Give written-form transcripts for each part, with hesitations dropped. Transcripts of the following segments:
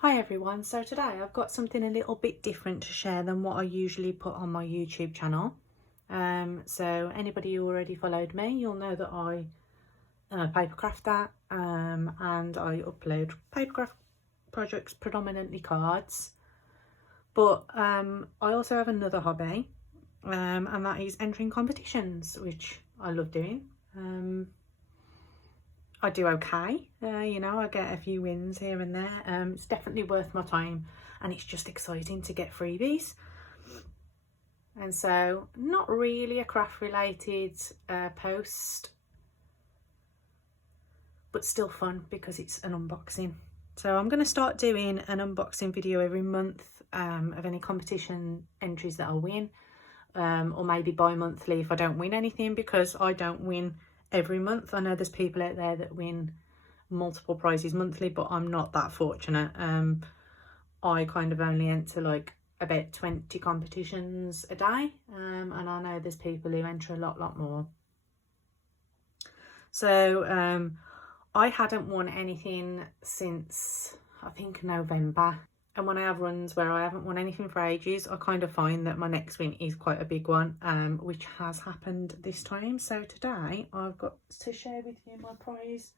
Hi everyone, so today I've got something a little bit different to share than what I usually put on my YouTube channel. So anybody who already followed me, you'll know that I papercraft that and I upload papercraft projects, predominantly cards. But I also have another hobby and that is entering competitions, which I love doing. I do okay, you know, I get a few wins here and there. It's definitely worth my time and it's just exciting to get freebies. And so, not really a craft related post, but still fun because it's an unboxing. So I'm going to start doing an unboxing video every month of any competition entries that I win, or maybe bi-monthly if I don't win anything, because I don't win every month. I know there's people out there that win multiple prizes monthly, but I'm not that fortunate. I kind of only enter like about 20 competitions a day, and I know there's people who enter a lot more. So I hadn't won anything since I think November, and when I have runs where I haven't won anything for ages, I kind of find that my next win is quite a big one, which has happened this time. So today I've got to share with you my prize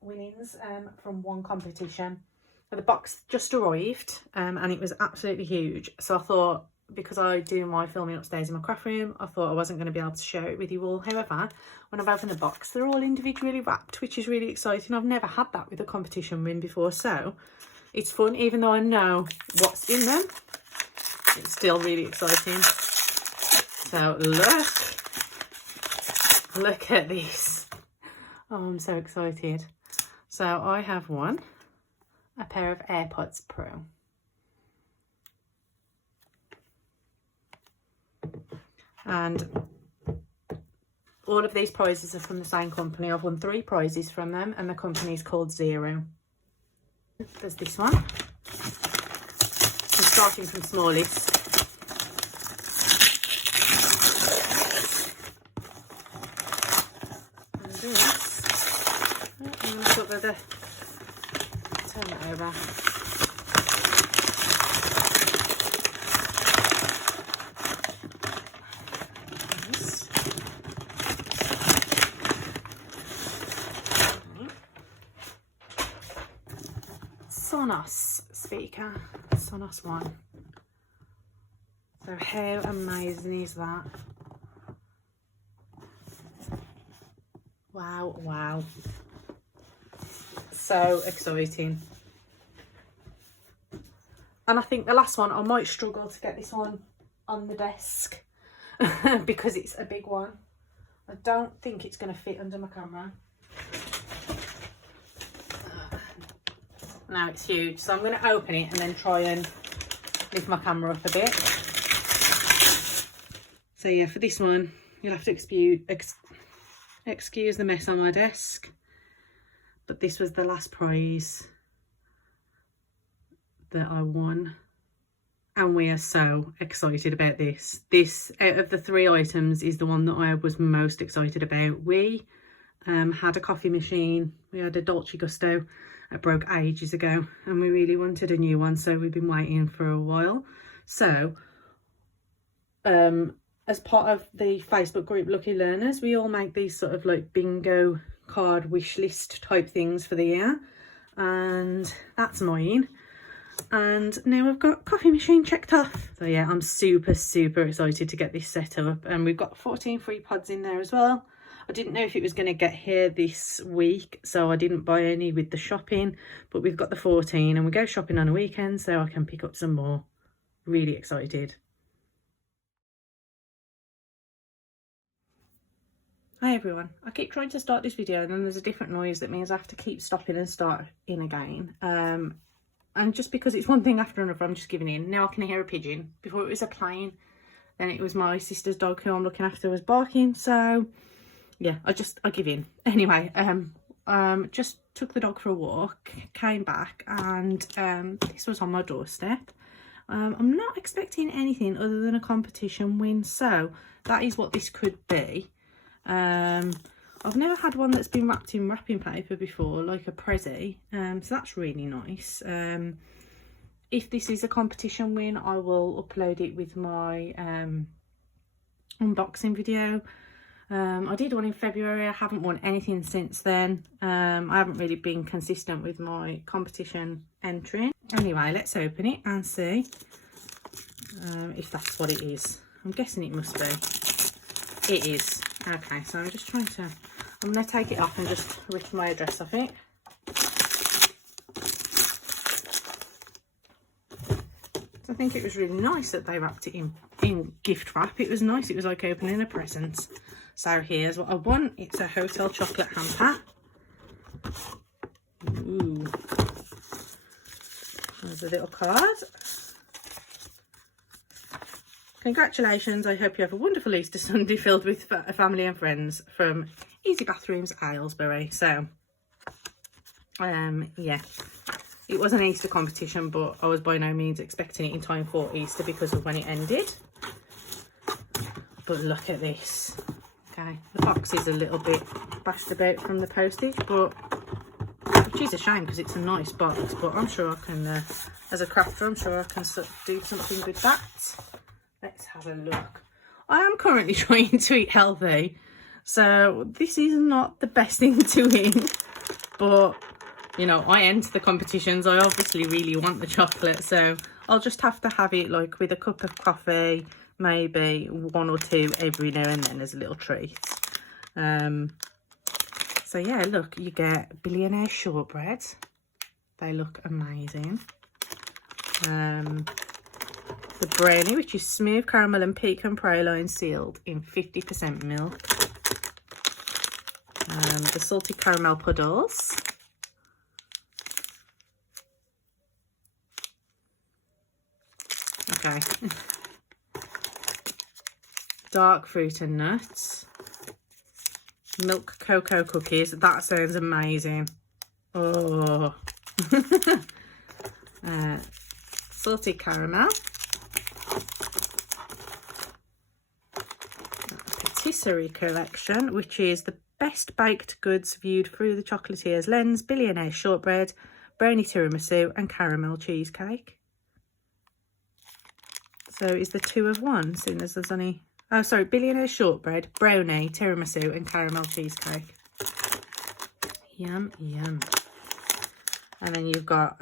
winnings from one competition. The box just arrived and it was absolutely huge, so I thought, because I do my filming upstairs in my craft room, I thought I wasn't going to be able to share it with you all. However, when I've opened the box, they're all individually wrapped, which is really exciting. I've never had that with a competition win before, so it's fun. Even though I know what's in them, it's still really exciting. So look at this. Oh, I'm so excited. So I have won a pair of AirPods Pro. And all of these prizes are from the same company. I've won 3 prizes from them, and the company is called Zero. There's this one. I'm starting from smallest. And this, I'm going to cover the, turn it over. Sonos speaker, Sonos One. So how amazing is that? Wow. So exciting. And I think the last one, I might struggle to get this one on the desk because it's a big one. I don't think it's going to fit under my camera. Now it's huge, so I'm going to open it and then try and lift my camera up a bit. So yeah, for this one, you'll have to excuse the mess on my desk. But this was the last prize that I won. And we are so excited about this. This, out of the 3 items, is the one that I was most excited about. We had a coffee machine. We had a Dolce Gusto. It broke ages ago and we really wanted a new one, so we've been waiting for a while. So as part of the Facebook group Lucky Learners, we all make these sort of like bingo card wish list type things for the year, and that's mine. And now I've got coffee machine checked off. So yeah, I'm super excited to get this set up, and we've got 14 free pods in there as well. I didn't know if it was going to get here this week, so I didn't buy any with the shopping, but we've got the 14 and we go shopping on a weekend, so I can pick up some more. Really excited. Hi everyone. I keep trying to start this video and then there's a different noise that means I have to keep stopping and start in again. And just because it's one thing after another, I'm just giving in. Now I can hear a pigeon. Before it was a plane, then it was my sister's dog who I'm looking after was barking, so yeah, I give in. Anyway, just took the dog for a walk, came back, and this was on my doorstep. I'm not expecting anything other than a competition win, so that is what this could be. I've never had one that's been wrapped in wrapping paper before, like a Prezi, so that's really nice. If this is a competition win, I will upload it with my unboxing video. I did one in February. I haven't won anything since then. I haven't really been consistent with my competition entry. Anyway, let's open it and see if that's what it is. I'm guessing it must be. It is. Okay, so I'm just trying to, I'm going to take it off and just rip my address off it. I think it was really nice that they wrapped it in gift wrap. It was nice. It was like opening a present. So here's what I won. It's a hotel chocolate hamper. Ooh. There's a little card. Congratulations. I hope you have a wonderful Easter Sunday filled with family and friends from Easy Bathrooms, Aylesbury. So, yeah. It was an Easter competition, but I was by no means expecting it in time for Easter because of when it ended. But look at this. Okay, the box is a little bit bashed about from the postage, but which is a shame because it's a nice box. But I'm sure I can, as a crafter, I'm sure I can do something with that. Let's have a look. I am currently trying to eat healthy, so this is not the best thing to win, but you know, I enter the competitions. I obviously really want the chocolate, so I'll just have to have it like with a cup of coffee, maybe one or two every now and then as a little treat. So yeah, look, you get Billionaire shortbread. They look amazing. The brownie, which is smooth caramel and pecan praline sealed in 50% milk. The salted caramel puddles. Okay. Dark fruit and nuts. Milk cocoa cookies. That sounds amazing. Oh. Salted caramel. Patisserie collection, which is the best baked goods viewed through the chocolatier's lens. Billionaire shortbread, brownie tiramisu and caramel cheesecake. So is the 2 of 1, seeing as there's only... Oh, sorry, Billionaire shortbread, brownie, tiramisu and caramel cheesecake. Yum, yum. And then you've got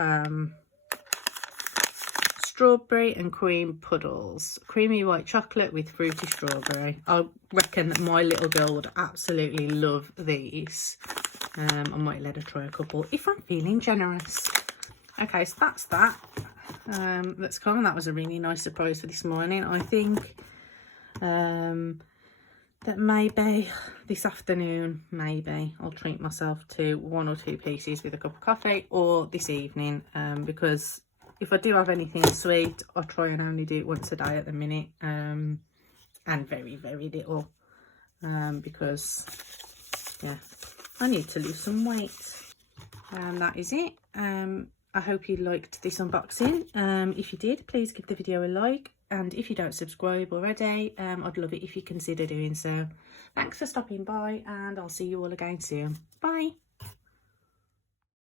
strawberry and cream puddles. Creamy white chocolate with fruity strawberry. I reckon that my little girl would absolutely love these. I might let her try a couple if I'm feeling generous. Okay, so that's that. That's come. That was a really nice surprise for this morning. I think that maybe this afternoon, maybe I'll treat myself to 1 or 2 pieces with a cup of coffee, or this evening, because if I do have anything sweet, I try and only do it once a day at the minute, and very, very little, because yeah, I need to lose some weight. And that is it. I hope you liked this unboxing. If you did, please give the video a like, and if you don't subscribe already, I'd love it if you consider doing so. Thanks for stopping by, and I'll see you all again soon. Bye.